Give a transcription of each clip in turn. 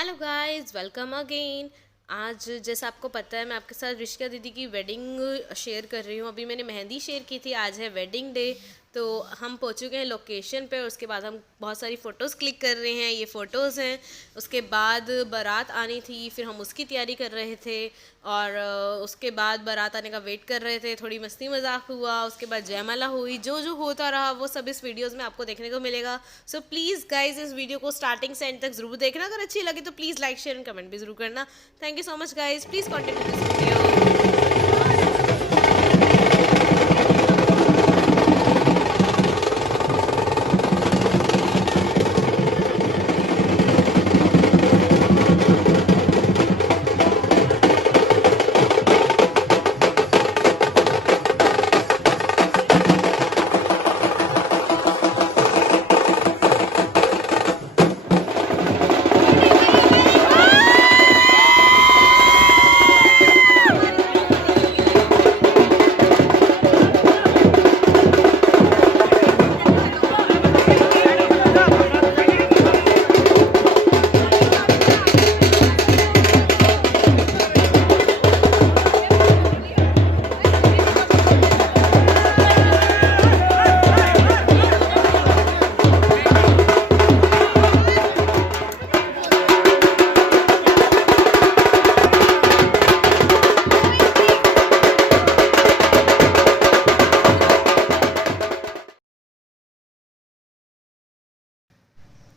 Hello guys, welcome again. आज जैसा आपको पता है मैं आपके साथ ऋषिका दीदी की वेडिंग शेयर कर रही हूँ। अभी मैंने मेहंदी शेयर की थी, आज है वेडिंग डे। तो हम पहुँच चुके हैं लोकेशन पे और उसके बाद हम बहुत सारी फ़ोटोज़ क्लिक कर रहे हैं। ये फ़ोटोज़ हैं। उसके बाद बारात आनी थी, फिर हम उसकी तैयारी कर रहे थे और उसके बाद बारात आने का वेट कर रहे थे। थोड़ी मस्ती मजाक हुआ, उसके बाद जयमाला हुई। जो जो होता रहा वो सब इस वीडियोज़ में आपको देखने को मिलेगा। सो प्लीज़ गाइज इस वीडियो को स्टार्टिंग से एंड तक ज़रूर देखना। अगर अच्छी लगी तो please like share and comment भी ज़रूर करना। Thank you so much guys, please continue this video.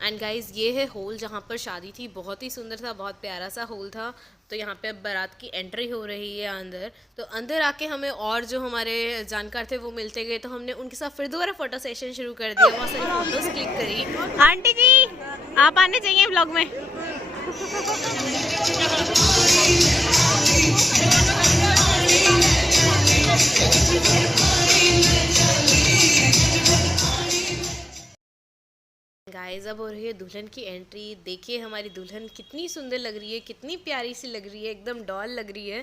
And guys ये है हॉल जहाँ पर शादी थी। बहुत ही सुंदर था, बहुत प्यारा सा हॉल था। तो यहाँ पे अब बारात की एंट्री हो रही है अंदर। तो अंदर आके हमें और जो हमारे जानकार थे वो मिलते गए, तो हमने उनके साथ फिर दोबारा फोटो सेशन शुरू कर दिया। बहुत सारी फोटोज क्लिक करी। आंटी जी आप आने चाहिए ब्लॉग में। गाइस अब हो रही है दुल्हन की एंट्री। देखिए हमारी दुल्हन कितनी सुंदर लग रही है, कितनी प्यारी सी लग रही है, एकदम डॉल लग रही है।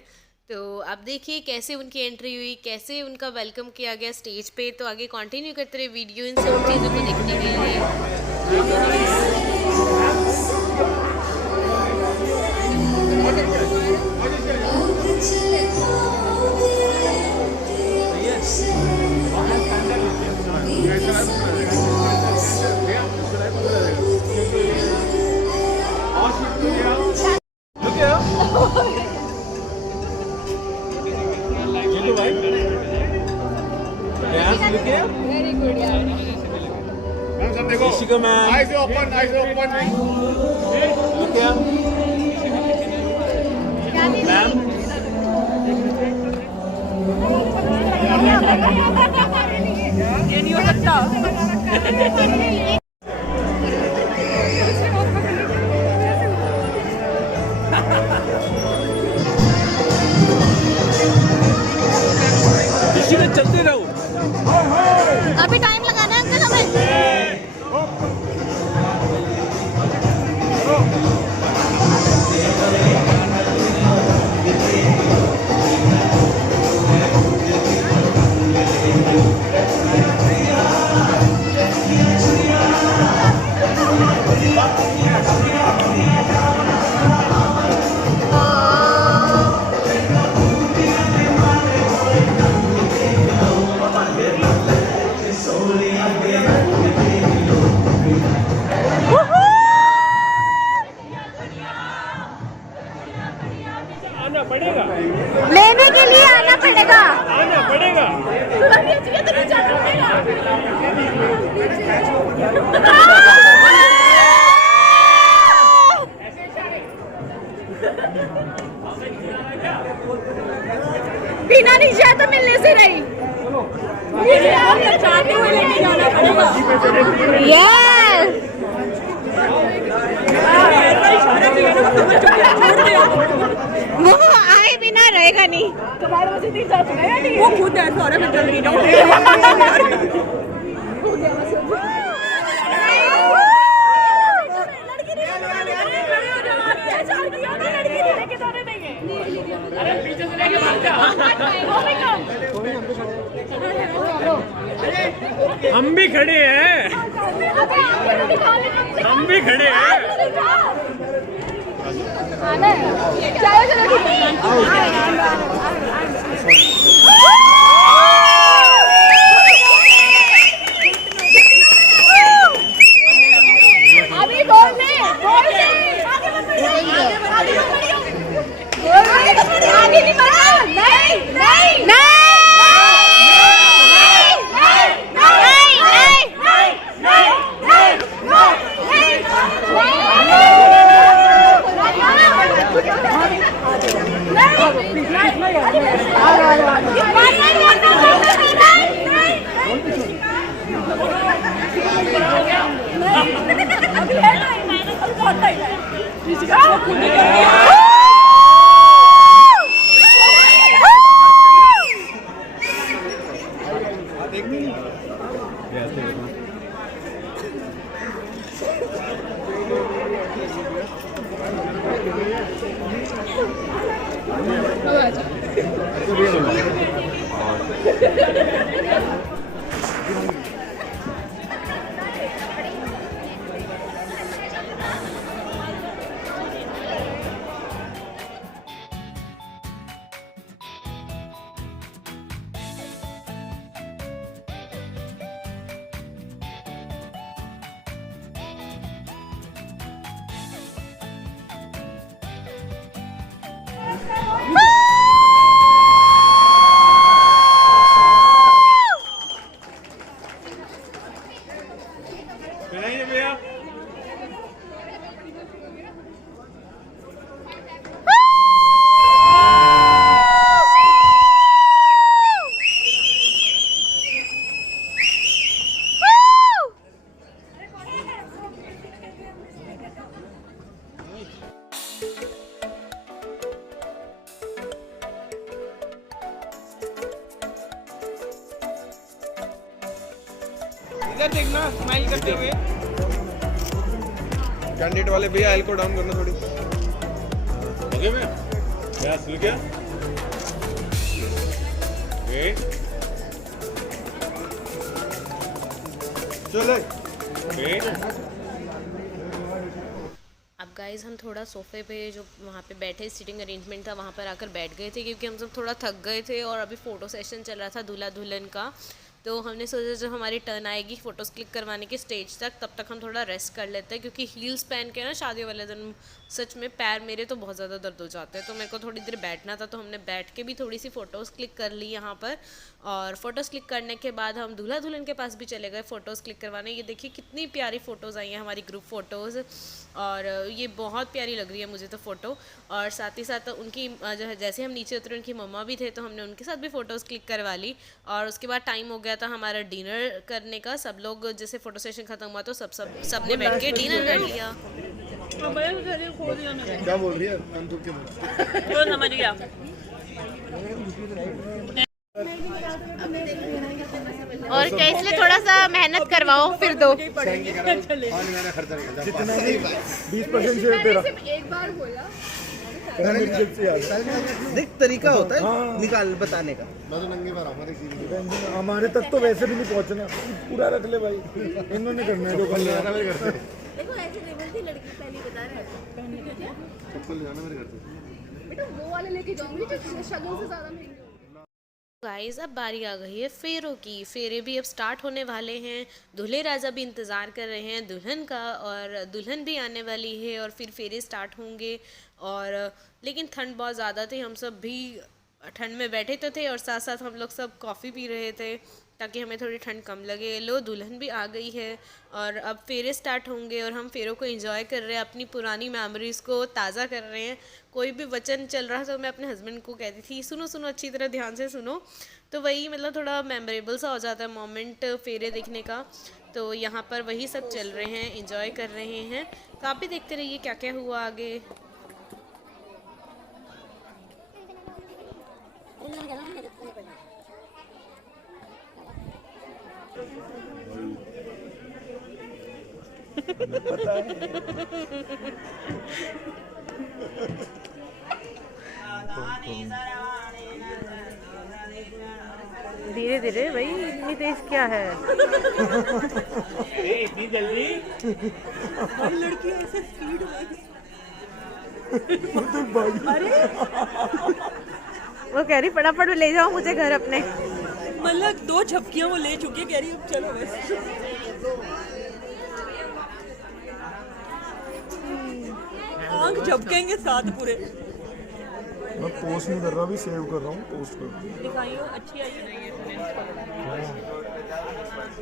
तो आप देखिए कैसे उनकी एंट्री हुई, कैसे उनका वेलकम किया गया स्टेज पे। तो आगे कंटिन्यू करते रहे वीडियो इन सब चीज़ों को देखने के लिए। Very good, yeah. मैम सब देखो, eyes open, eyes open. Look here. Ma'am ये नहीं हो सकता। चलते रहो। अभी टाइम लगाना है अंकल हमें। आना पड़ेगा, लेने के लिए आना पड़ेगा, आना पड़ेगा। बिना नीचे तो मिलने से नहीं। यस वो आए बिना रहेगा नहीं। वो खुद है सौरभ में चल रही हम भी खड़े हैं, हम भी खड़े हैं। अभी बोल दे आगे नहीं बढ़ना नहीं नहीं नहीं इधर देखना, स्माइल करते हुए। कैंडिडेट वाले भैया एल को डाउन करना थोड़ी। ओके भैया, क्या सुन क्या? चलो। अब गाइज हम थोड़ा सोफ़े पे जो वहाँ पे बैठे सीटिंग अरेंजमेंट था वहाँ पर आकर बैठ गए थे क्योंकि हम सब थोड़ा थक गए थे और अभी फ़ोटो सेशन चल रहा था दूल्हा दुल्हन का। तो हमने सोचा जब हमारी टर्न आएगी फ़ोटोज़ क्लिक करवाने के स्टेज तक तब तक हम थोड़ा रेस्ट कर लेते हैं क्योंकि हील्स पहन के ना शादी वाले दिन सच में पैर मेरे तो बहुत ज़्यादा दर्द हो जाते हैं। तो मेरे को थोड़ी देर बैठना था तो हमने बैठ के भी थोड़ी सी फ़ोटोज़ क्लिक कर ली यहाँ पर। और फ़ोटोज़ क्लिक करने के बाद हम दूल्हा दुल्हन के पास भी चले गए फ़ोटोज़ क्लिक करवाने। ये देखिए कितनी प्यारी फ़ोटोज़ आई हैं हमारी ग्रुप फ़ोटोज़ और ये बहुत प्यारी लग रही है मुझे तो फ़ोटो। और साथ ही साथ उनकी जो है जैसे हम नीचे उतरे उनकी मम्मा भी थे तो हमने उनके साथ भी फ़ोटोज़ क्लिक करवा ली। और उसके बाद टाइम हो गया था हमारा डिनर करने का। सब लोग जैसे फ़ोटो सेशन ख़त्म हुआ तो सबने बैठ के डिनर कर लिया। क्या बोल रही है? तो समझ गया। और क्या इसलिए थोड़ा सा मेहनत करवाओ फिर दो। जितना भी 20% शेयर तेरा। एक बार बोला देख तरीका होता है निकाल बताने का। मैं तो नंगे पर हूं। हमारे तक तो वैसे भी नहीं पहुंचना, पूरा रख ले भाई, इन्होंने करना है जो करना है। देखो ऐसे लेवल की लड़की पहले बता रहे हैं चप्पल ले जाना मेरे घर से। बेटा वो वाले लेके जाऊंगी जो शगन से ज्यादा महंगे। गाइस अब बारी आ गई है फेरों की। फेरे भी अब स्टार्ट होने वाले हैं। दूल्हे राजा भी इंतज़ार कर रहे हैं दुल्हन का और दुल्हन भी आने वाली है और फिर फेरे स्टार्ट होंगे। और लेकिन ठंड बहुत ज़्यादा थी, हम सब भी ठंड में बैठे तो थे और साथ साथ हम लोग सब कॉफ़ी पी रहे थे ताकि हमें थोड़ी ठंड कम लगे। लो दुल्हन भी आ गई है और अब फेरे स्टार्ट होंगे और हम फेरों को एंजॉय कर रहे हैं, अपनी पुरानी मेमोरीज़ को ताज़ा कर रहे हैं। कोई भी वचन चल रहा था तो मैं अपने हस्बैंड को कहती थी सुनो सुनो अच्छी तरह ध्यान से सुनो। तो वही मतलब थोड़ा मेमोरेबल सा हो जाता है मोमेंट फेरे देखने का। तो यहाँ पर वही सब चल रहे हैं, एंजॉय कर रहे हैं। तो आप भी देखते रहिए क्या क्या हुआ आगे। धीरे धीरे भाई, इतनी तेज क्या है? इतनी जल्दी? लड़की ऐसे स्पीड में वो कह रही फटाफट ले जाओ मुझे घर अपने। मतलब 2 झपकियां वो ले चुकी है, कह रही अब चलो बस। आंख झपकेंगे साथ पूरे। मैं पोस्ट नहीं कर रहा, अभी सेव कर रहा हूँ, पोस्ट कर। दिखाइयो अच्छी आई है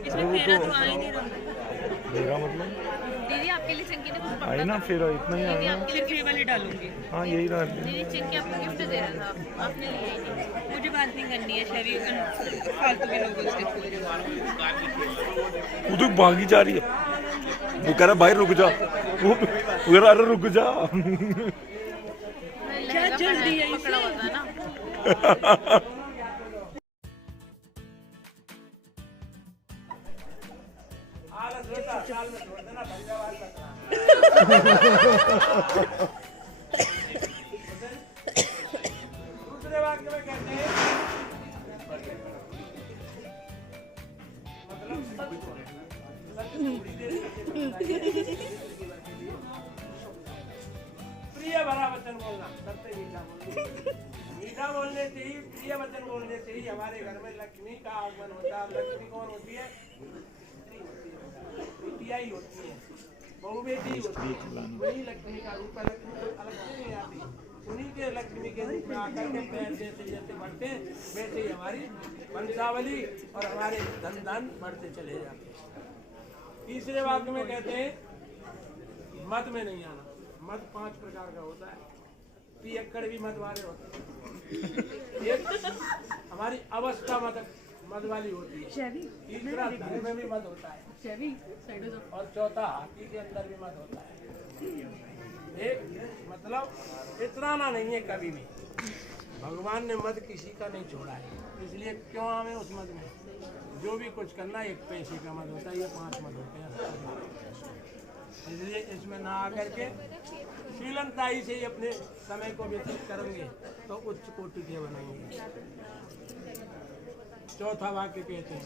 इसमें मेरा तो आ ही नहीं रहा। मेरा मतलब दीदी आपके लिए चंकी ने कुछ आई ना, फिर इतना ही आया। आपके लिए ये वाली डालूंगी। हाँ यही रहा। दीदी चंकी आपको गिफ्ट दे रहा था, आपने लिया ही नहीं। मुझे बात नहीं करनी है शरीर फालतू के लोगों से। वो तो भागी जा रही है, वो कह रहा भाई रुक जा, वो कह रहा अरे रुक जा। क्या जल्दी है पकड़ा होता है ना। दूसरे वाक्य में कहते हैं प्रिय भरा वचन बोलना, सबसे मीठा बोलना। मीठा बोलने से ही, प्रिय वचन बोलने से ही हमारे घर में लक्ष्मी का आगमन होता है। लक्ष्मी कौन होती है? बिटिया ही होती है, बहु बेटी होती है। वही लक्ष्मी का रूप है। लक्ष्मी अलग से नहीं आती, उन्हीं के लक्ष्मी के रूप में आकर के पैर जैसे जैसे बढ़ते हैं वैसे ही हमारी वंशावली और हमारे धन बढ़ते चले जाते हैं। तीसरे वाक्य में कहते हैं मत में नहीं आना। मत 5 प्रकार का होता है। पियक्कड़ भी मत वाले होते हैं। एक हमारी अवस्था मत वाली होती है। तीसरा धन में भी मत होता है। और चौथा हाथी के अंदर भी मत होता है। एक मतलब इतराना नहीं है कभी भी। भगवान ने मत किसी का नहीं छोड़ा है, इसलिए क्यों आवे उस मत में। जो भी कुछ करना 1 पैसे का मत होता है, ये 5 मत होते हैं। इसलिए इसमें ना आकर के शीलनताई से ही अपने समय को व्यतीत करेंगे तो उच्च कोटि के बनेंगे। चौथा वाक्य कहते हैं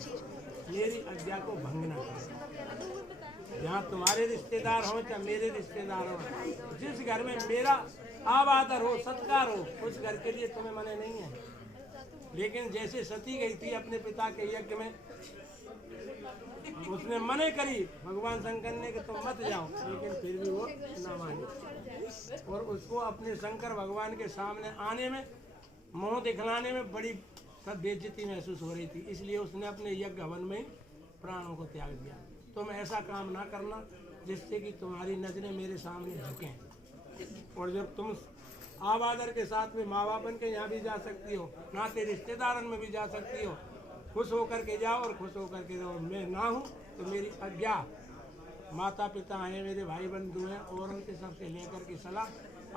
मेरी आज्ञा को भंग न करो। यहाँ तुम्हारे रिश्तेदार हो चाहे मेरे रिश्तेदार हो, जिस घर में मेरा आबादर हो, सत्कार हो, उस घर के लिए तुम्हें मने नहीं है। लेकिन जैसे सती गई थी अपने पिता के यज्ञ में, उसने मने करी भगवान शंकर ने कि तुम मत जाओ, लेकिन फिर भी वो न मानी और उसको अपने शंकर भगवान के सामने आने में, मुंह दिखलाने में बड़ी बेइज्जती महसूस हो रही थी। इसलिए उसने अपने यज्ञ हवन में प्राणों को त्याग दिया। तुम ऐसा काम ना करना जिससे कि तुम्हारी नजरें मेरे सामने झुकें। और जब तुम आबादर के साथ में माँ बाप बन के यहाँ भी जा सकती हो, नाते रिश्तेदारन में भी जा सकती हो, खुश होकर के जाओ और खुश होकर के रहो। मैं ना हूँ तो मेरी आज्ञा, माता पिता हैं, मेरे भाई बंधु हैं और उनके सबसे लेकर के सलाह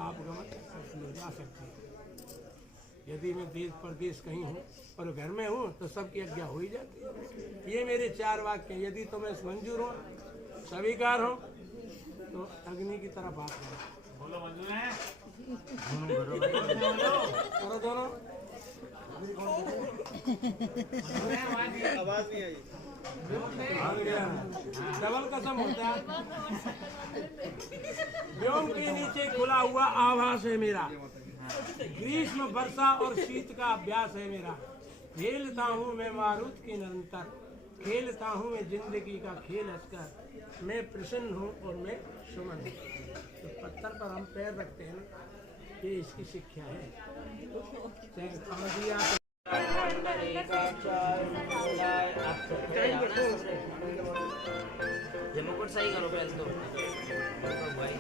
आप गमन ले जा सकते हैं। यदि मैं देश परदेश कहीं हूँ और घर में हूँ तो सबकी आज्ञा हो ही जाती है। ये मेरे 4 वाक्य हैं। यदि तुम्हें मंजूर हो, स्वीकार हो तो अग्नि की तरह बात करो। बोलो मंजूर है? करो दोनों। आवाज नहीं आई। डबल कसम होता है। व्योम के नीचे खुला हुआ आभास है मेरा, ग्रीष्म वर्षा और शीत का अभ्यास है मेरा। खेलता हूँ मैं मारुत की निरंतर, खेलता हूँ मैं जिंदगी का खेल हंसकर। मैं प्रसन्न हूँ और मैं सुमन हूँ। तो पत्थर पर हम पैर रखते हैं ना, ये इसकी शिक्षा है। मुकुट सही करो पहले तो भाई।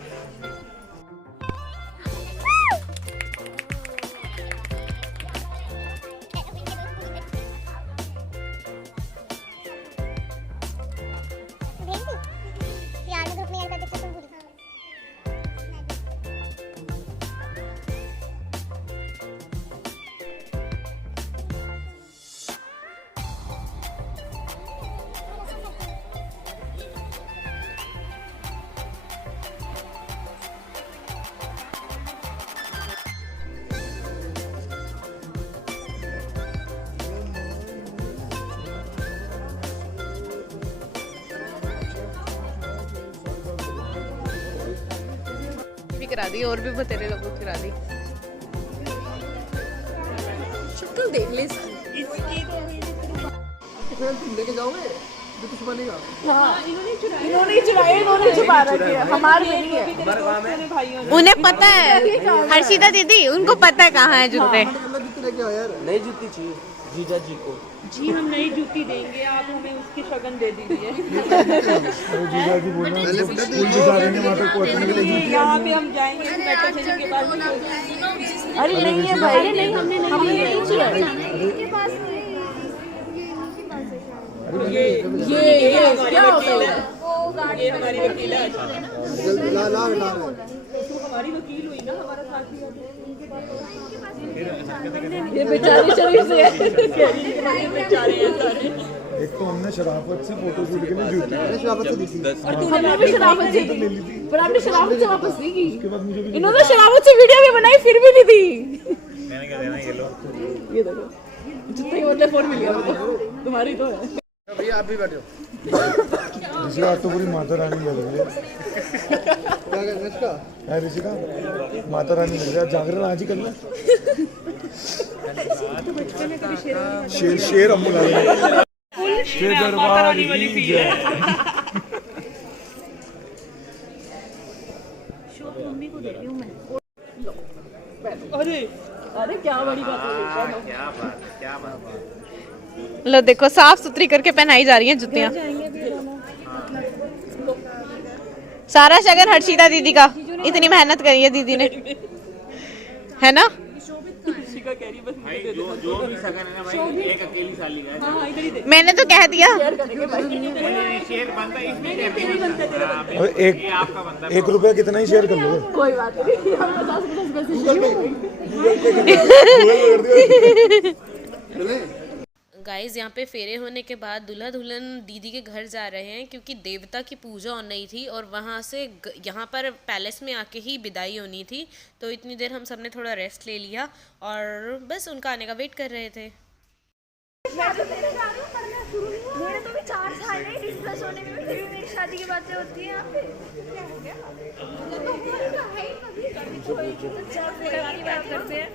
करा दी और भी बतेरे लोगों को करा दी। शक्ल देख ले इन्होंने चुराए, इन्होंने छुपा रखे हैं, हमारे में नहीं है। उन्हें पता है, हर्षिता दीदी उनको पता है कहाँ है जूते। नई जूती चाहिए जीजा जी को। जी हम नई जूती देंगे, आप हमें उसकी शगन दे दीजिए। यहाँ पे हम जाएंगे मेट्रो स्टेशन के पास। अरे नहीं है भाई, नहीं हमने नहीं चुराए। ये क्या होता है? ये हमारी वकील है। हमारी वकील हुई ना, हमारा साथी। ये बेचारी शरीफ से बेचारे हैं सारे। एक तो हमने शराफत से फोटोशूट के लिए जूते हमने भी शराफत से दी, पर आपने शराफत से वापस नहीं की। इन्होंने शराफत से वीडियो भी बनाई फिर भी नहीं दी। मैंने क्या देना, ये लो। ये देखो जितने मतलब फोन मिल गया तुम्हारी तो है। भैया आप भी बैठो। ऋषि आज तो पूरी माता रानी लग रही है। क्या करना इसका? है ऋषि का माता रानी लग रहा है। जागरण आज ही करना। शेर शेर हम बुला रहे हैं। शेर दरबार की जय। अरे अरे क्या बड़ी बात है। क्या बात। लो देखो साफ सुथरी करके पहनाई जा रही है जुतियाँ। सारा शगन हर्षिता दीदी का, इतनी मेहनत करी है दीदी ने, है ना? शिका कह रही है बस मुझे दे दो। जो भी सगन है ना भाई, एक अकेली साली का है। हाँ इधर ही दे। मैंने तो कह दिया। शेयर बनता है इसमें। और एक रुपया कितना ही शेयर कर लो। कोई बात नहीं, हम 50 पैसे गाइस यहाँ पे फेरे होने के बाद दूल्हा दुल्हन दीदी के घर जा रहे हैं क्योंकि देवता की पूजा होनी थी और वहाँ से यहाँ पर पैलेस में आके ही विदाई होनी थी। तो इतनी देर हम सब ने थोड़ा रेस्ट ले लिया और बस उनका आने का वेट कर रहे थे। मेरे तो भी 4 साल है डिस्कस होने में, फिर भी मेरी शादी की बातें होती है यहाँ पे। बात करते हैं।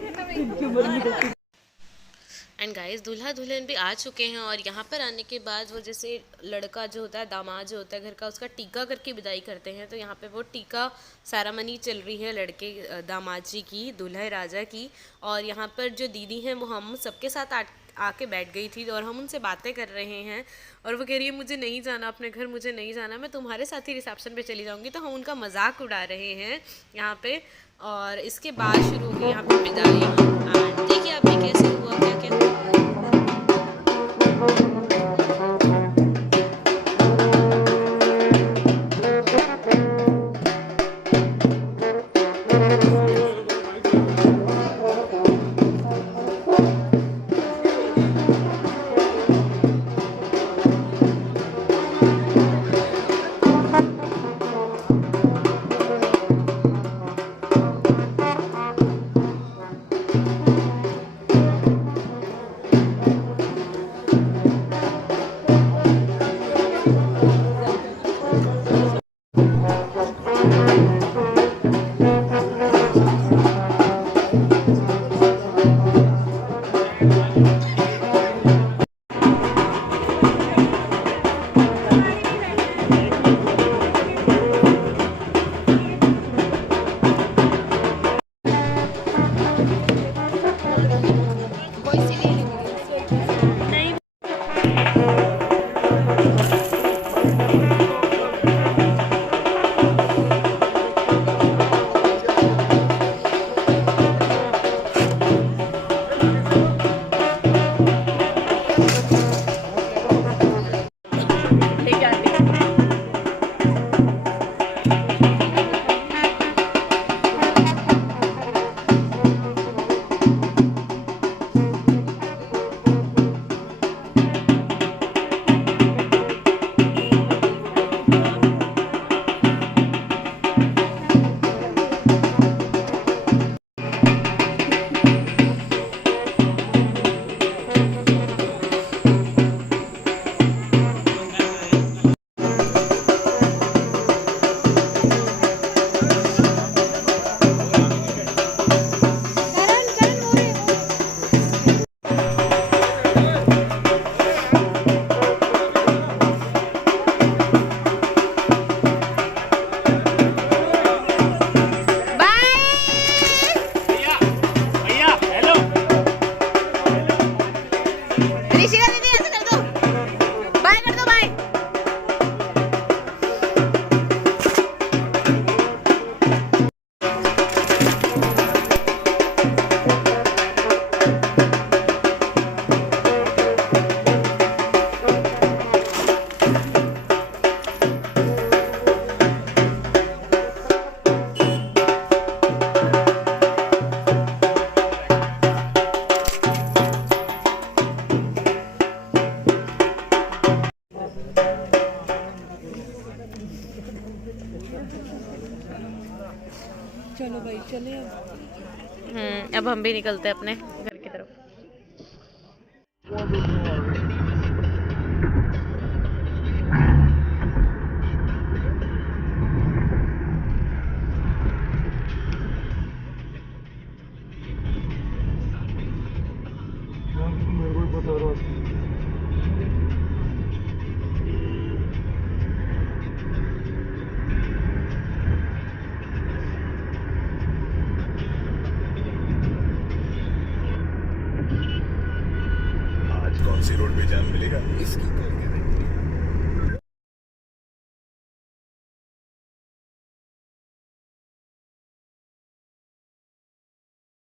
एंड गाइस दूल्हा दुल्हन भी आ चुके हैं और यहाँ पर आने के बाद वो जैसे लड़का जो होता है, दामाद जो होता है घर का, उसका टीका करके विदाई करते हैं। तो यहाँ पे वो टीका सेरेमनी चल रही है लड़के दामाद जी की, दूल्हा राजा की। और यहाँ पर जो दीदी हैं वो हम सबके साथ आके बैठ गई थी और हम उनसे बातें कर रहे हैं और वो कह रही है मुझे नहीं जाना अपने घर, मुझे नहीं जाना, मैं तुम्हारे साथ ही रिसेप्शन पे चली जाऊँगी। तो हम उनका मजाक उड़ा रहे हैं यहाँ पे। और इसके बाद शुरू हुई यहाँ पे विदाई। एंड देखिए आप भी कैसे हुआ, क्या क्या हुआ। अब हम भी निकलते हैं अपने घर की तरफ। आज कौन सी रोड पे जाम मिलेगा इसकी